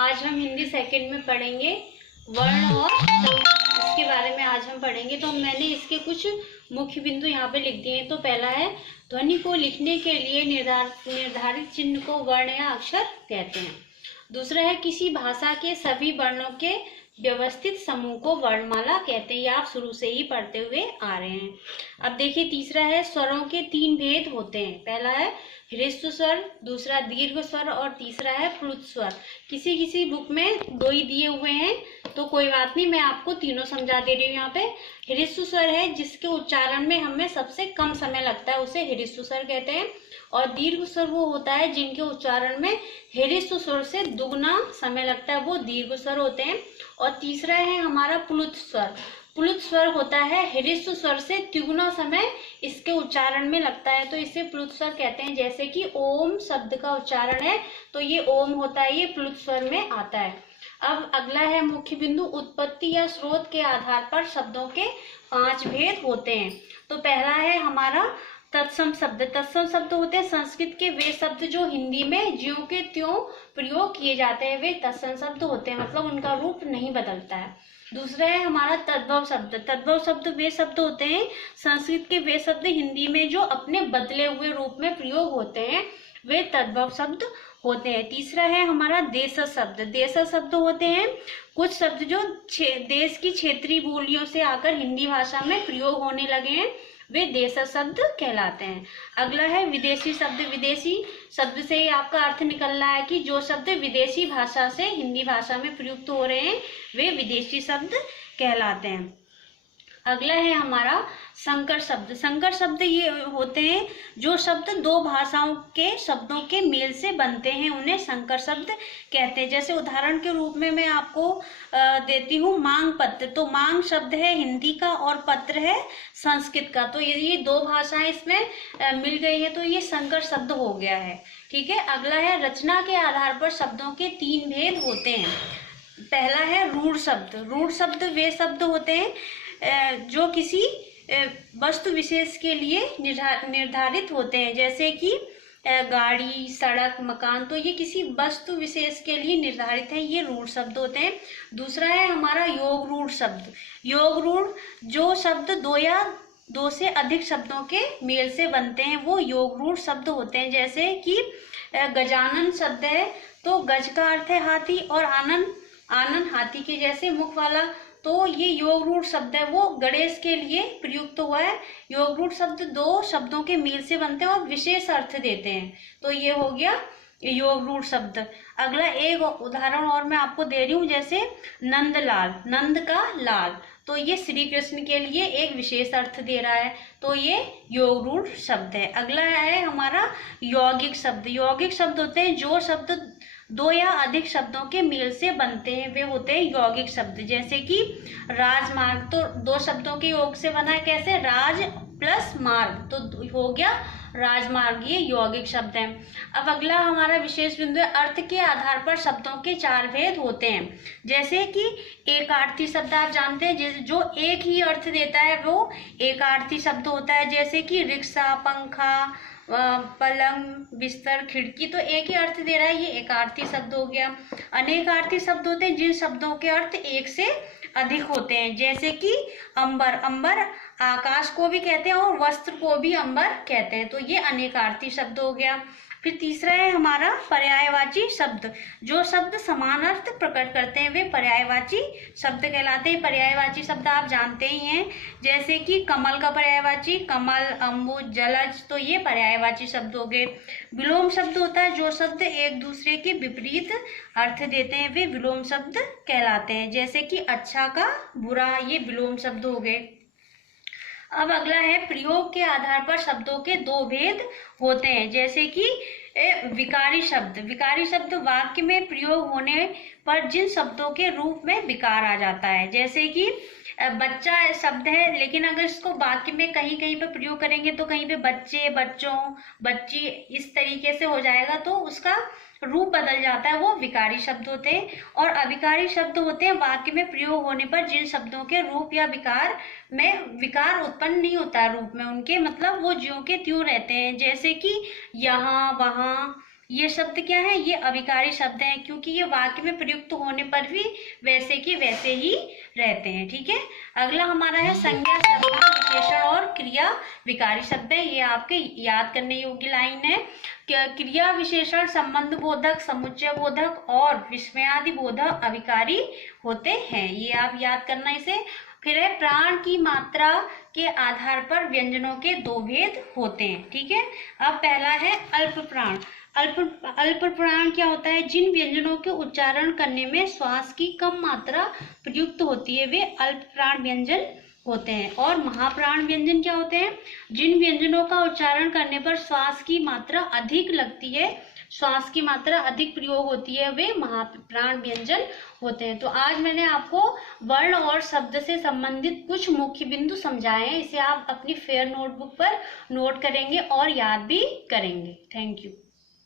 आज हम हिंदी सेकंड में पढ़ेंगे वर्ण और इसके बारे में आज हम पढ़ेंगे। तो मैंने इसके कुछ मुख्य बिंदु यहाँ पे लिख दिए हैं। तो पहला है, ध्वनि को लिखने के लिए निर्धारित चिन्ह को वर्ण या अक्षर कहते हैं। दूसरा है, किसी भाषा के सभी वर्णों के व्यवस्थित समूह को वर्णमाला कहते हैं। ये आप शुरू से ही पढ़ते हुए आ रहे हैं। अब देखिए तीसरा है, स्वरों के तीन भेद होते हैं। पहला है ह्रस्व स्वर, दूसरा दीर्घ स्वर और तीसरा है प्लुत स्वर। किसी किसी बुक में दो ही दिए हुए हैं, तो कोई बात नहीं, मैं आपको तीनों समझा दे रही हूँ। यहाँ पे ह्रस्व स्वर है जिसके उच्चारण में हमें सबसे कम समय लगता है, उसे ह्रस्व स्वर कहते हैं। और दीर्घ स्वर वो होता है जिनके उच्चारण में ह्रस्व स्वर से दुगना समय लगता है, वो दीर्घ स्वर होते हैं। और तीसरा है हमारा प्लुत स्वर। प्लुत स्वर होता है ह्रस्व स्वर से तिगुना समय इसके उच्चारण में लगता है, तो इसे प्लुत स्वर कहते हैं। जैसे कि ओम शब्द का उच्चारण है तो ये ओम होता है, ये प्लुत स्वर में आता है। अब अगला है मुख्य बिंदु, उत्पत्ति या स्रोत के आधार पर शब्दों के 5 भेद होते हैं। तो पहला है हमारा तत्सम शब्द। तत्सम शब्द होते हैं संस्कृत के वे शब्द जो हिंदी में ज्यों के त्यों प्रयोग किए जाते हैं, वे तत्सम शब्द होते हैं, मतलब उनका रूप नहीं बदलता है। दूसरा है हमारा तद्भव शब्द। तद्भव शब्द वे शब्द होते हैं संस्कृत के वे शब्द हिंदी में जो अपने बदले हुए रूप में प्रयोग होते हैं, वे तद्भव शब्द होते हैं। तीसरा है हमारा देशज शब्द। देशज शब्द होते हैं कुछ शब्द जो देश की क्षेत्रीय बोलियों से आकर हिंदी भाषा में प्रयोग होने लगे हैं, वे देशज शब्द कहलाते हैं। अगला है विदेशी शब्द। विदेशी शब्द से ही आपका अर्थ निकल रहा है कि जो शब्द विदेशी भाषा से हिंदी भाषा में प्रयुक्त हो रहे हैं, वे विदेशी शब्द कहलाते हैं। अगला है हमारा संकर शब्द। संकर शब्द ये होते हैं जो शब्द दो भाषाओं के शब्दों के मेल से बनते हैं, उन्हें संकर शब्द कहते हैं। जैसे उदाहरण के रूप में मैं आपको देती हूँ मांग पत्र। तो मांग शब्द है हिंदी का और पत्र है संस्कृत का, तो ये दो भाषाएं इसमें मिल गई है, तो ये संकर शब्द हो गया है। ठीक है। अगला है रचना के आधार पर शब्दों के 3 भेद होते हैं। पहला है रूढ़ शब्द। रूढ़ शब्द वे शब्द होते हैं जो किसी वस्तु विशेष के लिए निर्धारित होते हैं, जैसे कि गाड़ी, सड़क, मकान, तो ये किसी वस्तु विशेष के लिए निर्धारित है, ये रूढ़ शब्द होते हैं। दूसरा है हमारा योग रूढ़ शब्द। योग रूढ़ जो शब्द 2 या 2 से अधिक शब्दों के मेल से बनते हैं, वो योग रूढ़ शब्द होते हैं। जैसे कि गजानन शब्द है तो गज का अर्थ है हाथी और आनन हाथी के जैसे मुख वाला, तो ये योग रूढ़ शब्द है, वो गणेश के लिए प्रयुक्त हुआ है। योग रूढ़ शब्द 2 शब्दों के मेल से बनते हैं और विशेष अर्थ देते हैं, तो ये हो गया योग रूढ़ शब्द। अगला एक उदाहरण और मैं आपको दे रही हूँ, जैसे नंदलाल, नंद का लाल, तो ये श्री कृष्ण के लिए एक विशेष अर्थ दे रहा है, तो ये योग रूढ़ शब्द है। अगला है हमारा यौगिक शब्द। यौगिक शब्द होते हैं जो शब्द 2 या अधिक शब्दों के मेल से बनते हैं, वे होते हैं यौगिक शब्द। जैसे कि राजमार्ग, तो 2 शब्दों के योग से बना है, कैसे, राज प्लस मार्ग, तो हो गया राजमार्ग, ये यौगिक शब्द है। अब अगला हमारा विशेष बिंदु है, अर्थ के आधार पर शब्दों के 4 भेद होते हैं। जैसे कि एकार्थी शब्द आप जानते हैं, जो एक ही अर्थ देता है वो एकार्थी शब्द होता है। जैसे कि रिक्शा, पंखा, पलंग, बिस्तर, खिड़की, तो एक ही अर्थ दे रहा है, ये एकार्थी शब्द हो गया। अनेकार्थी शब्द होते हैं जिन शब्दों के अर्थ एक से अधिक होते हैं। जैसे कि अंबर, अंबर आकाश को भी कहते हैं और वस्त्र को भी अंबर कहते हैं, तो ये अनेकार्थी शब्द हो गया। फिर तीसरा है हमारा पर्यायवाची शब्द। जो शब्द समान अर्थ प्रकट करते हैं वे पर्यायवाची शब्द कहलाते हैं। पर्यायवाची शब्द आप जानते ही हैं, जैसे कि कमल का पर्यायवाची कमल, अम्बुज, जलज, तो ये पर्यायवाची शब्द हो गए। विलोम शब्द होता है जो शब्द एक दूसरे के विपरीत अर्थ देते हैं, वे विलोम शब्द कहलाते हैं। जैसे कि अच्छा का बुरा, ये विलोम शब्द हो गए। अब अगला है प्रयोग के आधार पर शब्दों के 2 भेद होते हैं। जैसे कि विकारी शब्द। विकारी शब्द वाक्य में प्रयोग होने पर जिन शब्दों के रूप में विकार आ जाता है, जैसे कि बच्चा शब्द है, लेकिन अगर इसको वाक्य में कहीं कहीं पे प्रयोग करेंगे तो कहीं पे बच्चे, बच्चों, बच्ची, इस तरीके से हो जाएगा, तो उसका रूप बदल जाता है, वो विकारी शब्द होते हैं। और अविकारी शब्द होते हैं वाक्य में प्रयोग होने पर जिन शब्दों के रूप या विकार में विकार उत्पन्न नहीं होता है रूप में उनके, मतलब वो ज्यों के त्यों रहते हैं। जैसे कि यहाँ, वहाँ, ये शब्द क्या है, ये अविकारी शब्द हैं, क्योंकि ये वाक्य में प्रयुक्त होने पर भी वैसे के वैसे ही रहते हैं। ठीक है, अगला हमारा है संज्ञा, सर्वनाम, विशेषण और क्रिया विकारी शब्द है। ये आपके याद करने योग्य लाइन है। क्रिया विशेषण संबंध बोधक, समुच्चय बोधक और विस्मयादि बोधक अविकारी होते हैं। ये आप याद करना इसे। फिर है प्राण की मात्रा के आधार पर व्यंजनों के दो भेद होते हैं। ठीक है, अब पहला है अल्प प्राण। अल्प प्राण क्या होता है, जिन व्यंजनों के उच्चारण करने में श्वास की कम मात्रा प्रयुक्त होती है वे अल्प प्राण व्यंजन होते हैं। और महाप्राण व्यंजन क्या होते हैं, जिन व्यंजनों का उच्चारण करने पर श्वास की मात्रा अधिक लगती है, श्वास की मात्रा अधिक प्रयोग होती है, वे महाप्राण व्यंजन होते हैं। तो आज मैंने आपको वर्ण और शब्द से संबंधित कुछ मुख्य बिंदु समझाए हैं। इसे आप अपनी फेयर नोटबुक पर नोट करेंगे और याद भी करेंगे। Thank you.